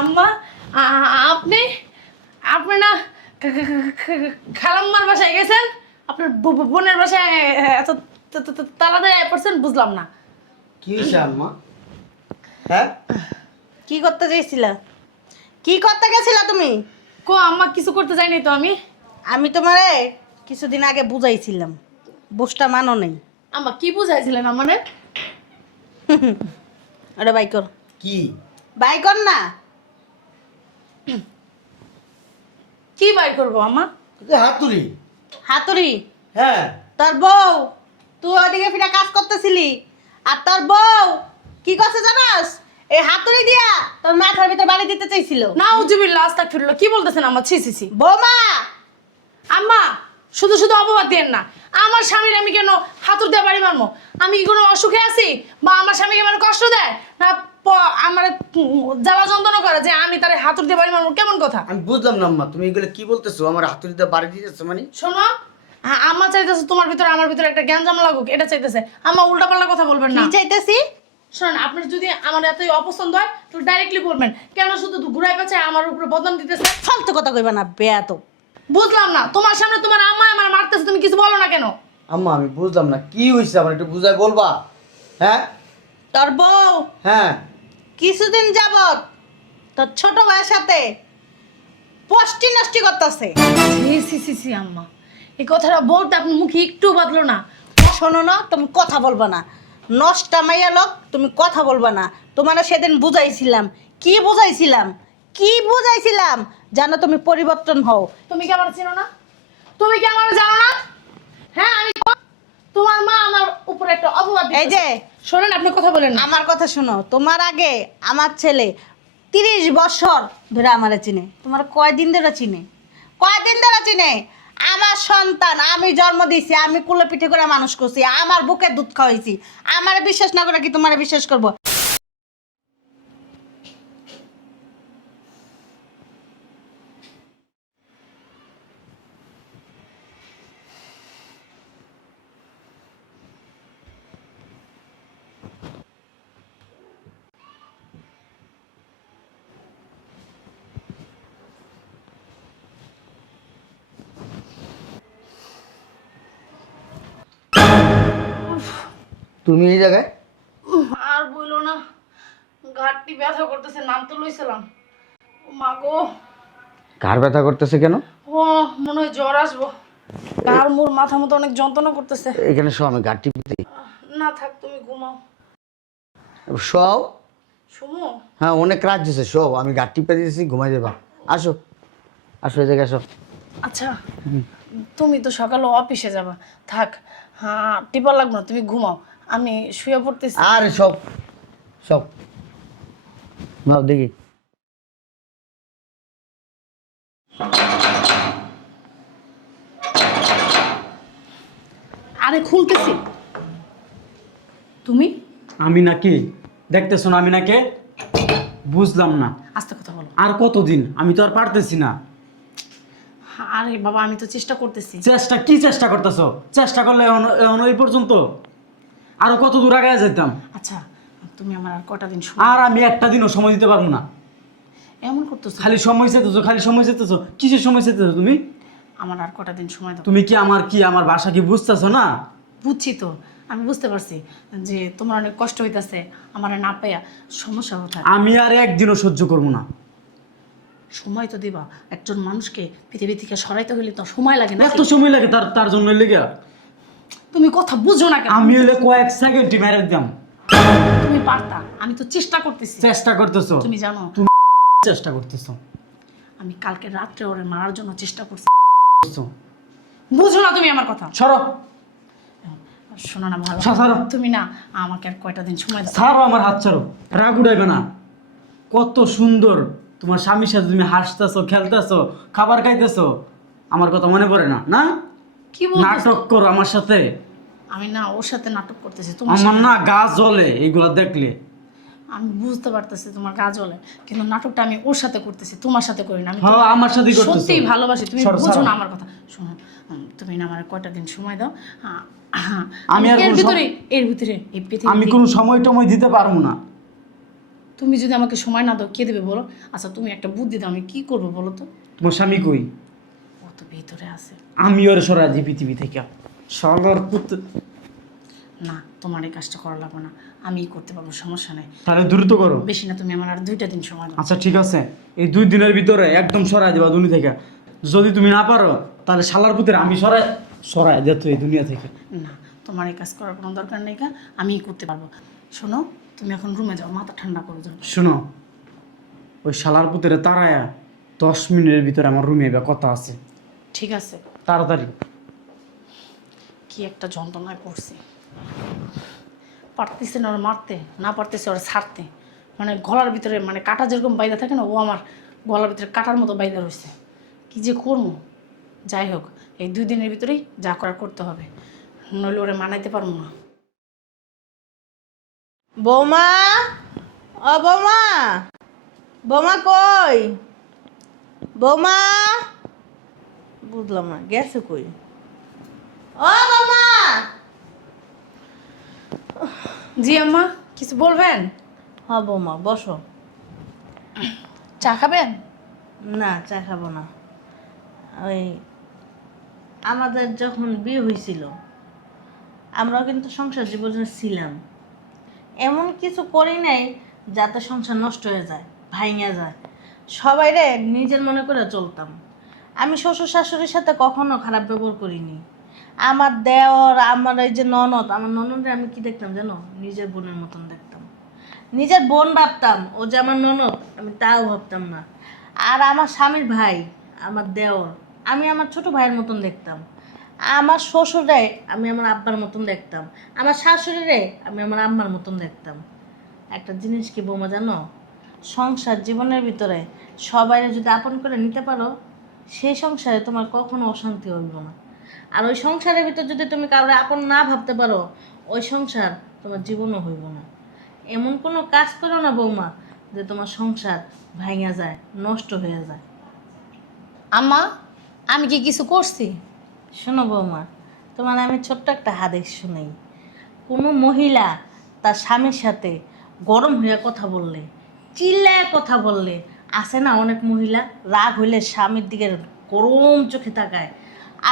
আম্মা আপনি আপনি না খালাম্মার বাসায় গেছেন? আপনার বোনের বাসায় এত তাড়াতাড়ি পড়ছেন বুঝলাম না। কি হয়েছে আম্মা? হ্যাঁ, কি করতে চাইছিলা? কি করতে গেছিলা তুমি? আম্মা কিছু করতে যাইনি তো আমি। আমি তোমারে কিছুদিন আগে বুঝাইছিলাম, বুঝটা মানো নেই। আম্মা কি বুঝাইছিলেন আমারে? ওটা বাই কর। কি বাই কর না। কি বাই করবো আম্মা? হাতুড়ি? হাতুড়ি? হ্যাঁ। তোর বউ, তুই ওদিকে ফিরে কাজ করতেছিলি, আর তোর বউ কি করছে জানাস? এই হাতুড়ি দিয়া তোর মাথার ভিতর বাড়ি দিতে চাইছিল। নাউজুবিল্লাহ, আস্তাগফিরুল্লাহ। কি বলতেছেন আম্মা? ছি ছি ছি। বৌমা, আম্মা শুধু শুধু অপবাদ দেন না। আমার স্বামীর আমি কেন হাতুড় দিয়ে বাড়ি মারবো? আমি কি কোনো অসুখে আছি? বা আমার স্বামীকে আমার কষ্ট দেয় না আমার জ্বালা যন্ত্রণা করে যে আমি তার হাতুড় দিয়ে বাড়ি মারবো? কেমন কথা? আমি বুঝলাম না আম্মা, তুমি এগুলো কি বলতেছো? আমার হাতুড়িতে বাড়ি দিতেছো মানে? শোনো, আম্মা চাইতেছে তোমার ভিতরে আমার ভিতরে একটা গ্যাঞ্জাম লাগুক, এটা চাইতেছে। আম্মা উল্টাপাল্টা কথা বলবেন না। কি চাইতেছি? শোন, আপনার যদি আমার এতই অপছন্দ হয় তো ডাইরেক্টলি বলবেন। কেন শুধু ঘুরাই পাচ্ছে আমার উপরে বদনাম দিতেছে? ফালতু কথা কইবা না, বেয়াদব। বুঝলাম না, তোমার সামনে তোমার আম্মা আমার মারতেছে, তুমি কিছু বলো না কেন? আম্মা আমি বুঝলাম না কি হয়েছে, আমার একটু বুঝাই বলবা? হ্যাঁ তোর বউ হ্যাঁ। কিছুদিন যাবত তোর ছোট ভাইয়ের সাথে পষ্টি নষ্টি করতেছে। সি সি সি সি আম্মা, এই কথাটা বলতে আপনার মুখে একটু বাদলো না। শোনো না, তুমি কথা বলবা না। নষ্টা মাইয়া লোক, তুমি কথা বলবা না। তোমার সেদিন বুঝাইছিলাম। কি বুঝাইছিলাম? কি বুঝাইছিলাম? জানো তুমি পরিবর্তন হও। তুমি কি আমার চেনো না? তুমি কি আমার জানো না? হ্যাঁ, আমি তোমার মা আমার উপরে একটা অপবাদ দিতেছে। এই যে শোনেন, আপনি কথা বলেন না। আমার কথা শোনো। তোমার আগে আমার ছেলে 30 বছর ধরে আমারে চিনে। তোমার কয়দিন ধরে চিনে? কয়দিন ধরে চিনে? আমার সন্তান, আমি জন্ম দিয়েছি, আমি কুলে পিঠে করে মানুষ করছি, আমার বুকে দুধ খাওয়াইছি। আমারে বিশ্বাস না করে কি তোমারে বিশ্বাস করব? তুমি এই জায়গায়? আর বইলো না, ঘাটটি ব্যথা করতেছে, নাম তো লইছিলাম। মা গো, ঘাড় ব্যথা করতেছে কেন? ও মনে হয় জ্বর আসবো। আর মোর মাথা মতো অনেক যন্ত্রণা করতেছে। এখানে শো, আমি ঘাড় টিপতে। না থাক, তুমি ঘুমাও। শোও। শুমো? হ্যাঁ, অনেক রাত দিয়েছে, শো। আমি ঘাড় টিপে দিয়েছি, ঘুমাই যাবা। আসো আসো, এই জায়গায় আসো। আচ্ছা, তুমি তো সকালে অফিসে যাবা, থাক। হ্যাঁ, টিপা লাগবে না, তুমি ঘুমাও, আমি শুয়ে পড়তেছি। আরে সব সব নাও দেখি। আরে খুলতেছি। তুমি? আমি নাকি দেখতেছো না? আমি নাকি বুঝলাম না। আস্তে কথা বলো। আর কতদিন? আমি তো আর পারতেছি না। আরে বাবা, আমি তো চেষ্টা করতেছি। চেষ্টা কি চেষ্টা করতেছো? চেষ্টা করলে এখন এই পর্যন্ত আরো কত দূর আগে যেতাম। আচ্ছা, তুমি আমার আর কটা দিন আর আমি একটা দিনও সময় দিতে পারবো না। এমন করতেছো? খালি সময় চেতেছো, খালি সময় চেতেছো। কিসের সময় চেতেছো তুমি? আমার আর কটা দিন সময় দাও। তুমি কি আমার ভাষা কি বুঝতেছো না? বুঝছি তো, আমি বুঝতে পারছি যে তোমার অনেক কষ্ট হইতাছে আমার না পাইয়া। সমস্যা কোথায়? আমি আর একদিনও সহ্য করবো না। সময় তো দিবা। একজন মানুষকে পৃথিবী থেকে সরাইতে হলে তো সময় লাগে না। এত সময় লাগে তার জন্য লেগে? তুমি কথা বুঝো না কেন? আমি হলে কয়েক সেকেন্ডই মেরে দিতাম। তুমি পারতা, আমি তো চেষ্টা করতেছি। চেষ্টা করতেছো? তুমি জানো চেষ্টা করতেছো? আমি কালকে রাত্রে ওরে মারার জন্য চেষ্টা করছি। করছো? বুঝো না তুমি আমার কথা? সরো। শোনো না, ভালো ছাড়ো। তুমি না আমাকে আর কয়টা দিন সময় দাও। ছাড়ো আমার হাত, ছাড়ো। রাগ উঠাইবে না। কত সুন্দর তোমার স্বামীর সাথে তুমি হাসতেছো, খেলতেছো, খাবার খাইতেছো। আমার কথা মনে পড়ে না? না, কি বলছো? নাটক করো আমার সাথে। আমি না ওর সাথে নাটক করতেছি তোমার আমার সাথে। না গা জ্বলে এইগুলা দেখলে। আমি বুঝতে পারতেছি তোমার গা জ্বলে, কিন্তু নাটকটা আমি ওর সাথে করতেছি, তোমার সাথে করি না। আমি হ্যাঁ, আমার সাথেই করতেছো। সত্যিই ভালোবাসি, তুমি সরো, বুঝো সরো। না আমার কথা। শোনো, তুমি না আমার কয়টা দিন সময় দাও। আমি আর এর কোনো ভিতরে এই পৃথিবী আমি কোনো সময় টময় দিতে পারবো না। তুমি যদি আমাকে সময় না দাও কে দেবে বলো? আচ্ছা তুমি একটা বুদ্ধি দাও, আমি কি করবো বলো তো? তোমার স্বামী কই? ও তো ভিতরে আছে। আমি ওর সরা দিই পৃথিবী থেকে। শালার পুত। না, তোমার এই কাজটা করা লাগবে না, আমি করতে পারবো, সমস্যা নেই। তাহলে দ্রুত করো। বেশি না, তুমি আমার আর 2টা দিন সময় দাও। আচ্ছা ঠিক আছে, এই 2 দিনের ভিতরে একদম সরাই দেবা দুনিয়া থেকে। যদি তুমি না পারো তাহলে শালার পুতের আমি সরাই দে তুই এই দুনিয়া থেকে। না, তোমার এই কাজ করার কোনো দরকার নেই, আমিই করতে পারবো। শোনো, তুমি এখন রুমে যাও, মাথা ঠান্ডা করে যাও। শোনো, ওই শালার পুতের তারায়া 10 মিনিটের ভিতরে আমার রুমে এবার কথা আছে। ঠিক আছে। তাড়াতাড়ি। কি একটা যন্ত্রণায় পড়ছি, পারতেছে না ওরা মারতে, না পারতেছে ওরা ছাড়তে। মানে গলার ভিতরে মানে কাটা যেরকম বাইদা থাকে না, ও আমার গলার ভিতরে কাটার মতো বাইদা রয়েছে। কি যে করবো, যাই হোক এই 2 দিনের ভিতরেই যা করার করতে হবে, নইলে ওরে মানাইতে পারবো না। বৌমা, ও বৌমা, বৌমা কই? বৌমা, বুঝলাম না, গেছে কই? ও বৌমা! জি আম্মা, কিছু বলবেন? হ্যাঁ বৌমা, বসো। চা খাবেন? না, চা খাবো না। ওই আমাদের যখন বিয়ে হয়েছিল, আমরাও কিন্তু সংসার জীবনে ছিলাম। এমন কিছু করি নাই যাতে সংসার নষ্ট হয়ে যায়, ভাঙে যায়। সবাইরে নিজের মনে করে চলতাম। আমি শ্বশুর শাশুড়ির সাথে কখনো খারাপ ব্যবহার করিনি। আমার দেওর, আমার এই যে ননদ, আমার ননদরে আমি কি দেখতাম জানো? নিজের বোনের মতন দেখতাম। নিজের বোন ভাবতাম, ও যে আমার ননদ আমি তাও ভাবতাম না। আর আমার স্বামীর ভাই, আমার দেওর, আমি আমার ছোট ভাইয়ের মতন দেখতাম। আমার শ্বশুরে আমি আমার আব্বার মতন দেখতাম, আমার শাশুড়িরে আমি আমার আম্মার মতন দেখতাম। একটা জিনিস কি বৌমা জানো? সংসার জীবনের ভিতরে সবাইরে যদি আপন করে নিতে পারো, সেই সংসারে তোমার কখনো অশান্তি হইব না। আর ওই সংসারের ভিতর যদি তুমি কাউরে আপন না ভাবতে পারো, ওই সংসার তোমার জীবনও হইব না। এমন কোনো কাজ করো না বৌমা যে তোমার সংসার ভাঙা যায়, নষ্ট হয়ে যায়। আম্মা, আমি কি কিছু করছি? শোনো বৌমা, তোমার আমি ছোট্ট একটা হাদিস শুনাই। কোনো মহিলা তার স্বামীর সাথে গরম হয়ে কথা বললে, চিল্লায় কথা বললে, আছে না অনেক মহিলা রাগ হইলে স্বামীর দিকে গরম চোখে তাকায়।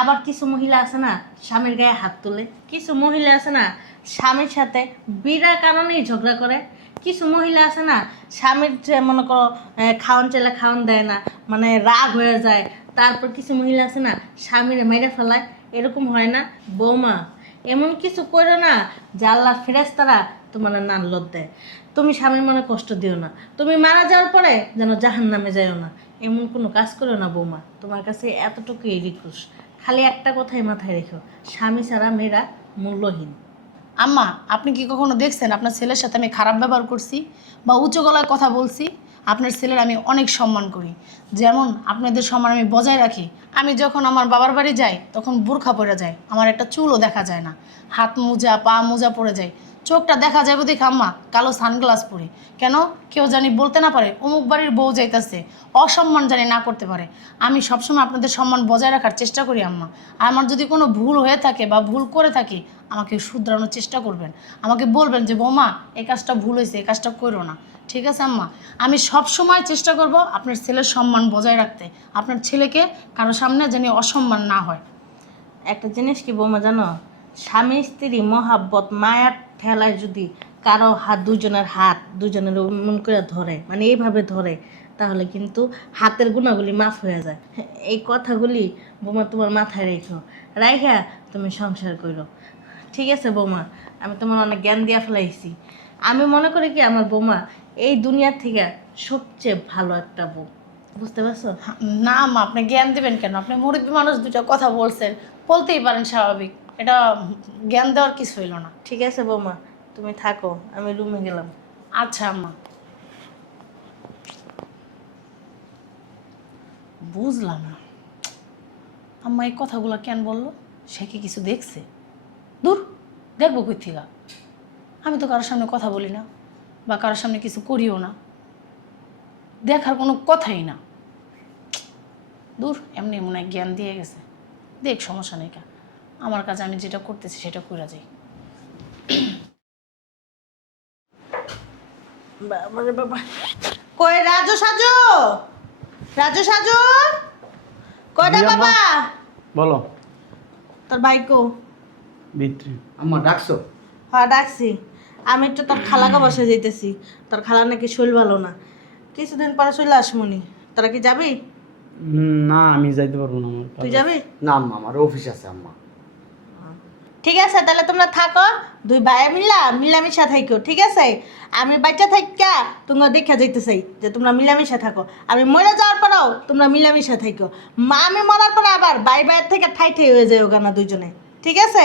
আবার কিছু মহিলা আছে না স্বামীর গায়ে হাত তোলে। কিছু মহিলা আছে না স্বামীর সাথে বিনা কারণেই ঝগড়া করে। কিছু মহিলা আছে না স্বামীর যে মনে করো খাওয়ান চাইলে খাওয়ান দেয় না, মানে রাগ হয়ে যায়। তারপর কিছু মহিলা আছে না স্বামীরে মেরে ফেলায়। এরকম হয় না বৌমা? এমন কিছু করো না যে আল্লাহর ফেরেশতারা তোমার নাল্লত দেয়। তুমি স্বামীর মনে কষ্ট দিও না, তুমি মারা যাওয়ার পরে যেন জাহান্নামে যাইও না। এমন কোনো কাজ করো না বৌমা, তোমার কাছে এতটুকুই রিকোয়েস্ট। খালি একটা কথাই মাথায় রেখো, স্বামী ছাড়া মেয়েরা মূল্যহীন। আম্মা, আপনি কি কখনো দেখছেন আপনার ছেলের সাথে আমি খারাপ ব্যবহার করছি বা উচ্চ গলায় কথা বলছি? আপনার ছেলের আমি অনেক সম্মান করি, যেমন আপনাদের সম্মান আমি বজায় রাখি। আমি যখন আমার বাবার বাড়ি যাই তখন বোরখা পরে যায়, আমার একটা চুলও দেখা যায় না, হাত মোজা পা মোজা পরে যায়, চোখটা দেখা যাবে দেখে আম্মা কালো সানগ্লাস পরি। কেন? কেউ জানি বলতে না পারে অমুক বাড়ির বউ যাইতেছে, অসম্মান জানি না করতে পারে। আমি সবসময় আপনাদের সম্মান বজায় রাখার চেষ্টা করি আম্মা। আর আমার যদি কোনো ভুল হয়ে থাকে বা ভুল করে থাকি, আমাকে শুধরানোর চেষ্টা করবেন, আমাকে বলবেন যে বৌমা এই কাজটা ভুল হয়েছে, এই কাজটা করো না। ঠিক আছে আম্মা? আমি সব সময় চেষ্টা করব আপনার ছেলের সম্মান বজায় রাখতে, আপনার ছেলেকে কারো সামনে যেন অসম্মান না হয়। একটা জিনিস কি বৌমা জানো? স্বামী স্ত্রী মহাব্বত মায়ার ঠেলায় যদি কারো হাত, দুজনের মন করে ধরে, মানে এইভাবে ধরে, তাহলে কিন্তু হাতের গুণাগুলি মাফ হয়ে যায়। এই কথাগুলি বৌমা তোমার মাথায় রেখো, রাইখা তুমি সংসার করো। ঠিক আছে বৌমা? আমি তোমার অনেক জ্ঞান দিয়া ফেলাইছি। আমি মনে করি কি আমার বৌমা এই দুনিয়ার থেকে সবচেয়ে ভালো একটা বউ। বুঝতে পারছো? না আম্মা, আপনি জ্ঞান দেবেন কেন? আপনি মুরব্বী মানুষ, দুটো কথা বলছেন, বলতেই পারেন, স্বাভাবিক। এটা জ্ঞান দেওয়ার কিছু হইল না। ঠিক আছে বৌমা, তুমি থাকো, আমি রুমে গেলাম। আচ্ছা আম্মা। বুঝলাম না আম্মা এই কথাগুলো কেন বললো। সে কি কিছু দেখছে? দূর, দেখবো কই থেকে? আমি তো কারোর সামনে কথা বলি না বা কারোর সামনে কিছু করিও না, দেখার কোনো কথাই না। দূর, এমনি মনে হয় জ্ঞান দিয়ে গেছে। দেখ, সমস্যা নেই, কা আমার কাছে আমি যেটা করতেছি সেটা করে যাই। বাবারে বাবা, কই রাজু সাজু, রাজু সাজু, কয়টা জি, আম্মা। বাবা? বলো। তোর ভাইকো? ভিতরে। আম্মা ডাকছো? হ্যাঁ ডাকছি। আমি একটু তোর খালাকে বসে যাইতেছি, তোর খালা নাকি শরীর ভালো না, কিছুদিন পরে চলে আসমনি। তোরা কি যাবি? না আমি যাইতে পারবো না, আমার তুই কাজ যাবি? না আম্মা, আমার অফিস আছে আম্মা। ঠিক আছে, তাহলে তোমরা থাকো, দুই ভাই মিলামিশা থাকো, ঠিক আছে? আমি বাচ্চা থাকা তোমরা দেখা যাইতে চাই যে তোমরা মিলামিশা থাকো। আমি মরে যাওয়ার পরেও তোমরা মিলামিশা থাকো। মা আমি মরার পরে আবার বাইয়ের থেকে ঠাই হয়ে যায় ওখানে দুইজনে, ঠিক আছে?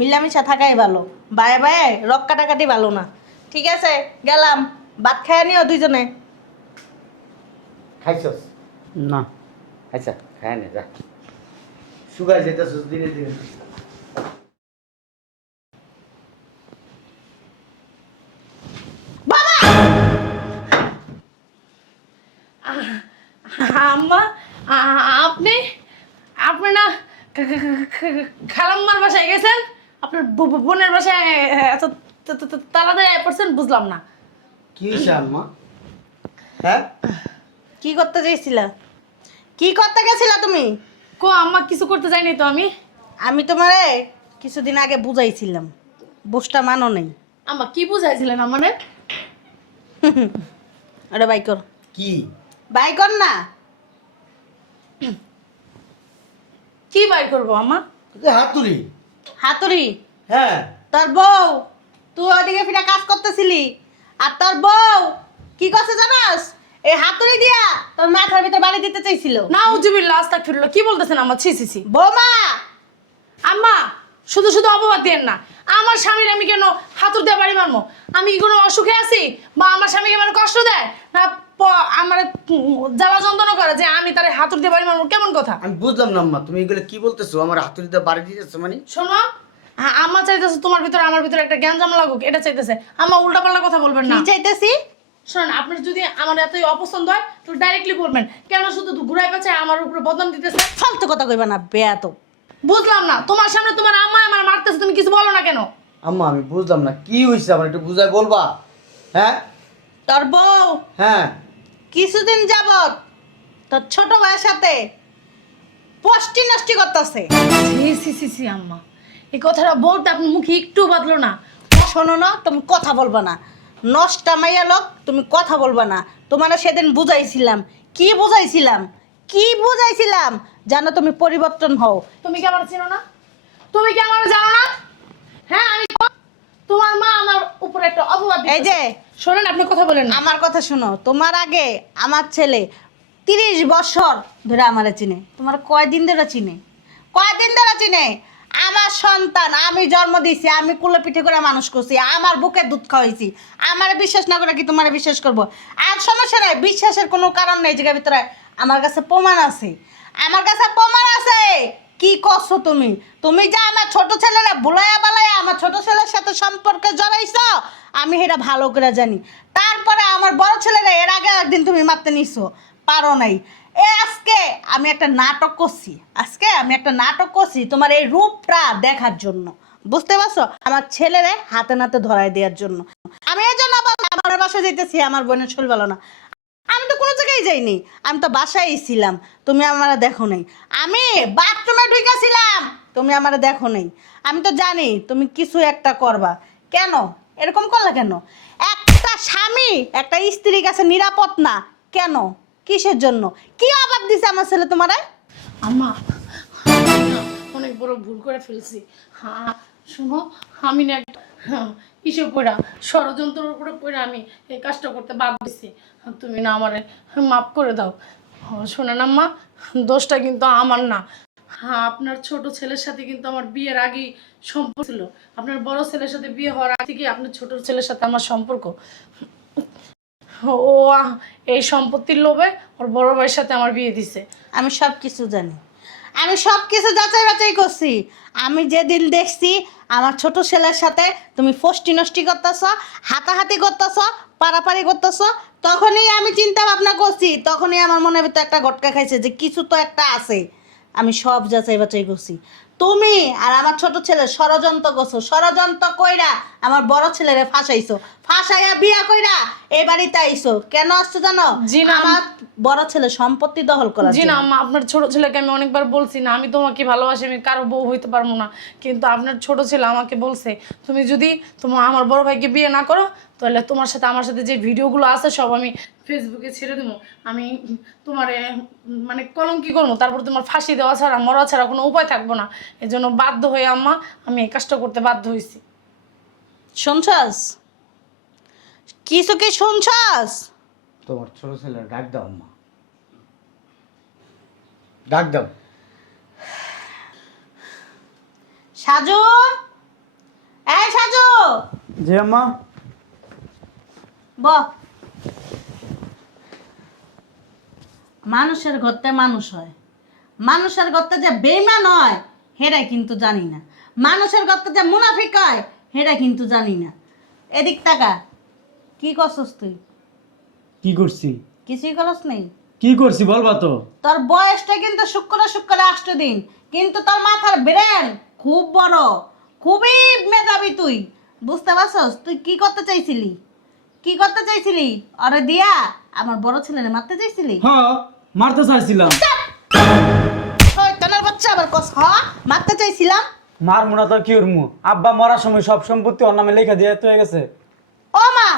মিলামিশা থাকাই ভালো, বায়ে রক কাটাকাটি ভালো না। ঠিক আছে, গেলাম, ভাত খাইয়া নিও দুইজনে। খাইছস? না। আচ্ছা খাই না, যা। শুকাই যেতেছস দিনে দিনে। আম্মা, আপনি আপনি না খালাম্মার বাসায় গেছেন? আপনার বোনের বাসায় এত তাড়াতাড়ি পড়ছেন, বুঝলাম না। কি হয়েছে আম্মা? হ্যাঁ, কি করতে চাইছিলা? কি করতে গেছিলা তুমি? কো আম্মা, কিছু করতে যাইনি তো আমি। আমি তোমারে কিছুদিন আগে বুঝাইছিলাম, বুঝটা মানো নেই। আম্মা কি বুঝাইছিলেন আমারে? ওটা বাই কর, কি? বাই কর না। কি বাই করবো আম্মা? হাতুড়ি। হাতুড়ি? হ্যাঁ। তোর বউ, তুই ওদিকে ফিরে কাজ করতেছিলি, আর তোর বউ কি করছে জানাস? এই হাতুড়ি দিয়া তোর মাথার ভিতর বাড়ি দিতে চাইছিল। না উজুবিল্লাহ, আস্তাগফিরুল্লাহ, কি বলতেছেন আম্মা? ছি ছি ছি। বৌমা, আম্মা শুধু শুধু অপবাদ দেন না। আমার স্বামীর আমি কেন হাতুড় দিয়ে বাড়ি মারবো? আমি কি কোনো অসুখে আছি, বা আমার স্বামীকে মানে কষ্ট দেয় না আমার জ্বালা যন্ত্রণা করে যে আমি তার হাতুড় দিয়ে বাড়ি মারবো? কেমন কথা? আমি বুঝলাম না আম্মা, তুমি এগুলো কি বলতেছো? আমার হাতুড়িতে বাড়ি দিতেছো মানে? শোনো, আম্মা চাইতেছে তোমার ভিতরে আমার ভিতরে একটা জ্ঞান জাম লাগুক, এটা চাইতেছে। আম্মা উল্টাপাল্টা কথা বলবেন কি না। চাইতেছি? শোনেন, আপনার যদি আমার এতই অপছন্দ হয় তো ডাইরেক্টলি বলবেন, কেন শুধু ঘুরাই পেঁচায় আমার উপরে বদনাম দিতেছে? ফালতু কথা কইবা না, বেয়া তো। বুঝলাম না, তোমার সামনে তোমার আম্মা আমার মারতেছে, তুমি কিছু বলো না কেন? আম্মা আমি বুঝলাম না কি হয়েছে, আমার একটু বুঝাই বলবা? হ্যাঁ তোর বউ হ্যাঁ। কিছুদিন যাবত তোর ছোট ভাইয়ের সাথে পষ্টি নষ্টি করতেছে। সি সি সি আম্মা, এই কথাটা বলতে আপনার মুখে একটু বাদলো না। শোনো না, তুমি কথা বলবা না, নষ্টা মাইয়া লোক, তুমি কথা বলবা না। তোমার সেদিন বুঝাইছিলাম, কি বুঝাইছিলাম, কি বুঝাইছিলাম জানো? তুমি পরিবর্তন হও। তুমি কি আমার চিনো না? তুমি কি আমার জানো না? হ্যাঁ, আমি তোমার মা আমার উপরে একটা অপবাদ এই যে শোনেন, আপনি কথা বলেন না। আমার কথা শোনো, তোমার আগে আমার ছেলে 30 বছর ধরে আমারে চিনে। তোমার কয়দিন ধরে চিনে? কয়দিন ধরে চিনে? আমার সন্তান, আমি জন্ম দিয়েছি, আমি কুলে পিঠে করে মানুষ করছি, আমার বুকে দুধ খাওয়াইছি। আমার বিশ্বাস না করে কি তোমার বিশ্বাস করব? আর সমস্যা নাই, বিশ্বাসের কোনো কারণ নেই। জায়গার ভিতরে আমার কাছে প্রমাণ আছে, আমার কাছে প্রমাণ আছে। কি করছো তুমি? তুমি যে আমার ছোট ছেলেরা বুলাইয়া বালাইয়া আমার ছোট ছেলের সাথে সম্পর্কে জড়াইছো, আমি এটা ভালো করে জানি। তারপরে আমার বড় ছেলেরা এর আগে একদিন তুমি মারতে নিছো, পারো নাই। আজকে আমি একটা নাটক করছি, আজকে আমি একটা নাটক করছি তোমার এই রূপটা দেখার জন্য, বুঝতে পারছো? আমার ছেলেরে হাতে নাতে ধরাই দেওয়ার জন্য। আমি এই জন্য আমার বাসায় যেতেছি, আমার বোনের শরীর ভালো না। আমি তো কোনো জায়গায় যাইনি, আমি তো বাসায় ছিলাম, তুমি আমার দেখো নাই। আমি বাথরুমে ঢুকেছিলাম, তুমি আমার দেখো নাই। আমি তো জানি তুমি কিছু একটা করবা। কেন এরকম করলা? কেন একটা স্বামী একটা স্ত্রীর কাছে নিরাপদ না? কেন? কিসের জন্য? কি অভাব দিছে আমার ছেলে তোমারে? আম্মা, অনেক বড় ভুল করে ফেলছি। হ্যাঁ শোনো, আমি না একটা কিসে পড়া ষড়যন্ত্রের উপরে পড়ে আমি এই কাজটা করতে বাধ্য হয়েছি। তুমি না আমারে মাফ করে দাও। শোনেন আম্মা, দোষটা কিন্তু আমার না। হ্যাঁ, আপনার ছোট ছেলের সাথে কিন্তু আমার বিয়ের আগেই সম্পর্ক ছিল। আপনার বড় ছেলের সাথে বিয়ে হওয়ার আগে থেকে আপনার ছোট ছেলের সাথে আমার সম্পর্ক। ও এই সম্পত্তির লোভে ওর বড় ভাইয়ের সাথে আমার বিয়ে দিছে। আমি সব কিছু জানি, আমি সব কিছু যাচাই বাছাই করছি। আমি যেদিন দেখছি আমার ছোট ছেলের সাথে তুমি ফষ্টি নষ্টি করতেছ, হাতাহাতি করতেছ, পারাপারি করতেছ, তখনই আমি চিন্তা ভাবনা করছি, তখনই আমার মনের ভিতরে একটা গটকা খাইছে যে কিছু তো একটা আছে। আমি সব যাচাই বাছাই করছি। তুমি আর আমার ছোট ছেলে ষড়যন্ত্র করছো, ষড়যন্ত্র কইরা আমার বড় ছেলেরে ফাঁসাইছো, ফাঁসাইয়া বিয়া কইরা এই বাড়িতে আইছো। কেন আসছো জানো? জি না, আমার বড় ছেলে সম্পত্তি দখল করার জি না জন্য। আম্মা, আপনার ছোট ছেলেকে আমি অনেকবার বলছি না আমি তোমাকে ভালোবাসি, আমি কারো বউ হইতে পারবো না, কিন্তু আপনার ছোট ছেলে আমাকে বলছে তুমি যদি আমার বড় ভাইকে বিয়ে না করো তাহলে তোমার সাথে আমার সাথে যে ভিডিওগুলো আছে সব আমি ফেসবুকে ছেড়ে দেবো, আমি তোমার মানে কলঙ্কি করবো, তারপর তোমার ফাঁসি দেওয়া ছাড়া মরা ছাড়া কোনো উপায় থাকবো না। এই জন্য বাধ্য হয়ে আম্মা আমি এই কাজটা করতে বাধ্য হয়েছি। শুনছস? কিছু কি শুনছস? তোমার ছোট ছেলে ডাক দাও আম্মা, ডাক দাও। সাজু, এই সাজু, জি আম্মা। বহ। মানুষের গর্তে মানুষ হয়, মানুষের গর্তে যে বেইমান হয় হেরা কিন্তু জানি না, মানুষের গর্তে যে মুনাফিক হয় হেরা কিন্তু জানি না। এদিক টাকা কি করছস তুই? কি করছি? কিছুই করস নেই? কি করছি বলবা তো? তোর বয়সটা কিন্তু শুক্রে শুক্রে 8 দিন, কিন্তু তোর মাথার ব্রেন খুব বড়, খুবই মেধাবী তুই। বুঝতে পারছস তুই কি করতে চাইছিলি? কি করতে চাইছিলি? আরে দিয়া আমার বড় ছেলেরে মারতে চাইছিলি? হ্যাঁ, মারতে চাইছিলাম। শয়তানের বাচ্চা আবার কস হ্যাঁ মারতে চাইছিলাম। মার মুনা তো কি করমু? আব্বা মরার সময় সব সম্পত্তি ওর নামে লেখা দিয়ে তো হয়ে গেছে। ও মা,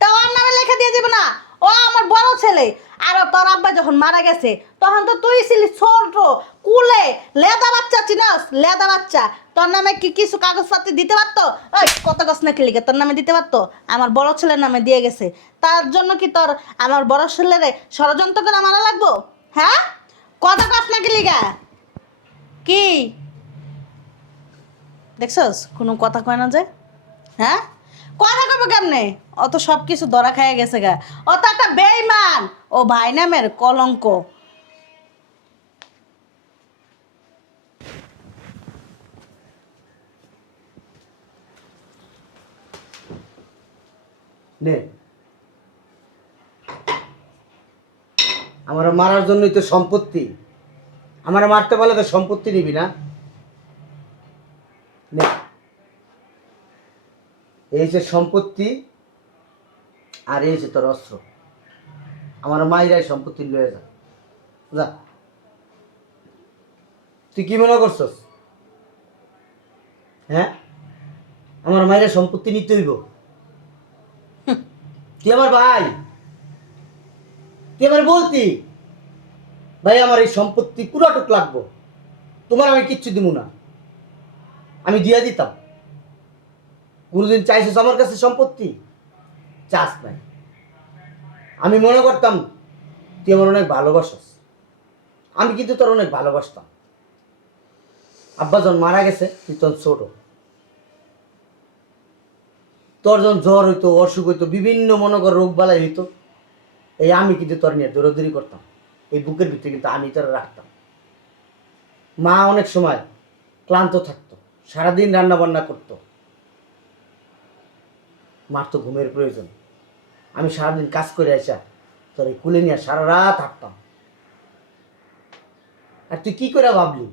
তো ওর নামে লেখা দিয়ে দিব না? ও আমার বড় ছেলে। আর তোর আব্বা যখন মারা গেছে তখন তো তুই ছিলি ছোট, কুলে লেদা বাচ্চা, চিনাস? লেদা বাচ্চা। তোর নামে কি কিছু কাগজপত্র দিতে পারতো? ওই কত গাছ না লিখে তোর নামে দিতে পারতো? আমার বড় ছেলের নামে দিয়ে গেছে। তার জন্য কি তোর আমার বড় ছেলেরে ষড়যন্ত্র করে মারা লাগবো? হ্যাঁ, কত গাছ না লিগা কি দেখছস? কোনো কথা কয় না যে? হ্যাঁ, কথা কবে কেমনে? অত সব কিছু ধরা খাইয়া গেছে গা। ও তো একটা বেঈমান, ও ভাই নামের কলঙ্ক। নে, আমার মারার জন্যই তো সম্পত্তি, আমার মারতে পারলে তো সম্পত্তি নিবি না? নে, এই যে সম্পত্তি আর এই যে তোর অস্ত্র, আমার মায়েরাই সম্পত্তি লয়ে যা। যা। তুই কি মনে করছস? হ্যাঁ, আমার মায়েরা সম্পত্তি নিতে হইব? তুই আমার ভাই, তুই আমার বলতি ভাই আমার এই সম্পত্তি পুরাটুক লাগবো, তোমার আমি কিচ্ছু দিব না, আমি দিয়া দিতাম। কোনোদিন চাইছিস আমার কাছে সম্পত্তি? চাস নাই। আমি মনে করতাম তুই আমার অনেক ভালোবাসস, আমি কিন্তু তোর অনেক ভালোবাসতাম। আব্বা যখন মারা গেছে তুই তখন ছোট, তোর যখন জ্বর হইতো, অসুখ হইতো, বিভিন্ন মনে কর রোগ বালাই হইতো, এই আমি কিন্তু তোর নিয়ে দৌড়াদৌড়ি করতাম, এই বুকের ভিতরে কিন্তু আমি তোর রাখতাম। মা অনেক সময় ক্লান্ত থাকতো, সারাদিন রান্না বান্না করতো, মার তো ঘুমের প্রয়োজন, আমি সারাদিন কাজ করে আসা তোর এই কুলে নিয়ে সারা রাত থাকতাম। আর তুই কি করে ভাবলি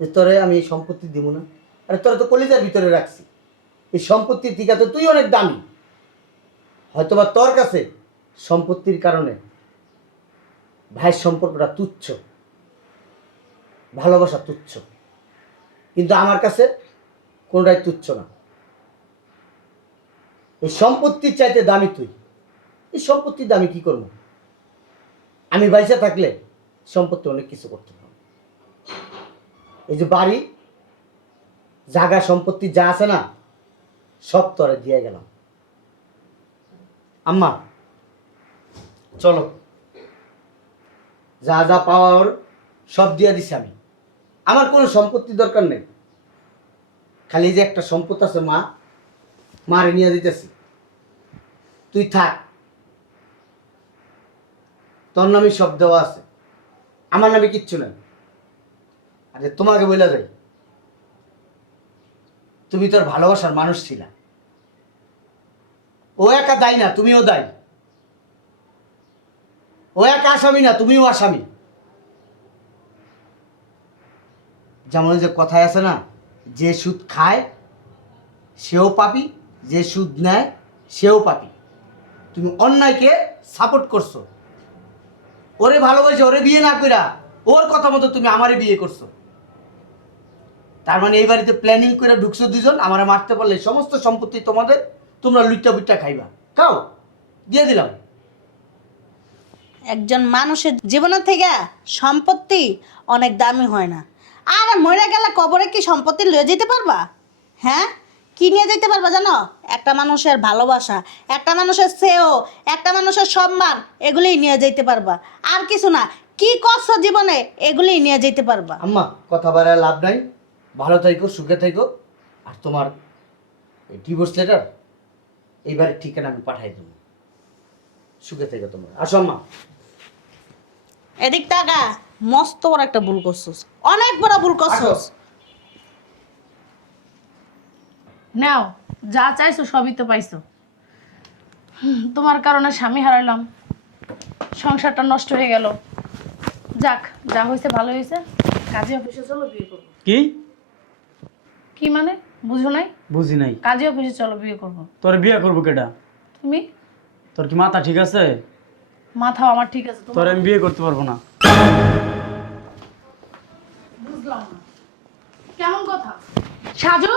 যে তোরে আমি এই সম্পত্তি দিব না? আরে তোরা তো কলিজার ভিতরে রাখছি, এই সম্পত্তির থেকে তো তুই অনেক দামি। হয়তোবা তোর কাছে সম্পত্তির কারণে ভাইয়ের সম্পর্কটা তুচ্ছ, ভালোবাসা তুচ্ছ, কিন্তু আমার কাছে কোনোটাই তুচ্ছ না। এই সম্পত্তির চাইতে দামি তুই। এই সম্পত্তির দামি কি করবো? আমি বাইসা থাকলে সম্পত্তি অনেক কিছু করতে পারবো। এই যে বাড়ি জায়গা সম্পত্তি যা আছে না, সব তরে দিয়ে গেলাম। আম্মা চলো, যা যা পাওয়ার সব দিয়ে দিছি আমি, আমার কোনো সম্পত্তি দরকার নেই। খালি যে একটা সম্পদ আছে মা, মারে নিয়ে দিতেছি, তুই থাক, তোর নামে সব দেওয়া আছে, আমার নামে কিচ্ছু নেই। আরে তোমাকে বলে যাই, তুমি তোর ভালোবাসার মানুষ ছিলা, ও একা দায়ী না, তুমিও দায়ী। ও একা আসামি না, তুমিও আসামি। যেমন যে কথায় আছে না, যে সুদ খায় সেও পাপী, যে সুদ নেয় সেও পাপী। তুমি অন্যায়কে সাপোর্ট করছো, ওরে ভালোবাসে ওরে বিয়ে না কইরা ওর কথা মতো তুমি আমারে বিয়ে করছো। তার মানে এই বাড়িতে প্ল্যানিং করে ঢুকছো দুজন, আমারে মারতে পারলে সমস্ত সম্পত্তি তোমাদের, তোমরা লুইটা বুইটা খাইবা। খাও, দিয়ে দিলাম। একজন মানুষের জীবনের থেকে সম্পত্তি অনেক দামি হয় না। আর মরে গেলে কবরে কি সম্পত্তি লয়ে যেতে পারবা? হ্যাঁ, কি নিয়ে যেতে পারবা জানো? একটা মানুষের ভালোবাসা, একটা মানুষের স্নেহ, একটা মানুষের সম্মান, এগুলিই নিয়ে যেতে পারবা। আর কিছু না। কি করছো জীবনে এগুলিই নিয়ে যেতে পারবা। আম্মা কথা বাড়ায় লাভ নাই, ভালো থাইকো, সুখে থাইকো। আর তোমার ডিভোর্স লেটার এইবারের ঠিকানা আমি পাঠাই দেবো। সুখে থাইকো তোমরা। আসো আম্মা। এদিক টাকা মস্ত বড় একটা ভুল করছস, অনেক বড় ভুল করছস। নাও, যা চাইছো সবই তো পাইছো। তোমার কারণে স্বামী হারাইলাম, সংসারটা নষ্ট হয়ে গেল। যাক, যা হয়েছে ভালো হয়েছে। কাজী অফিসে চলো, বিয়ে করবো। কি কি মানে বুঝো নাই? বুঝি নাই। কাজী অফিসে চলো, বিয়ে করবো। তোর বিয়ে করবো কেডা? তুমি? তোর কি মাথা ঠিক আছে? মাথাও আমার ঠিক আছে। তোর আমি বিয়ে করতে পারবো না। বুঝলাম না কেমন কথা। সাজু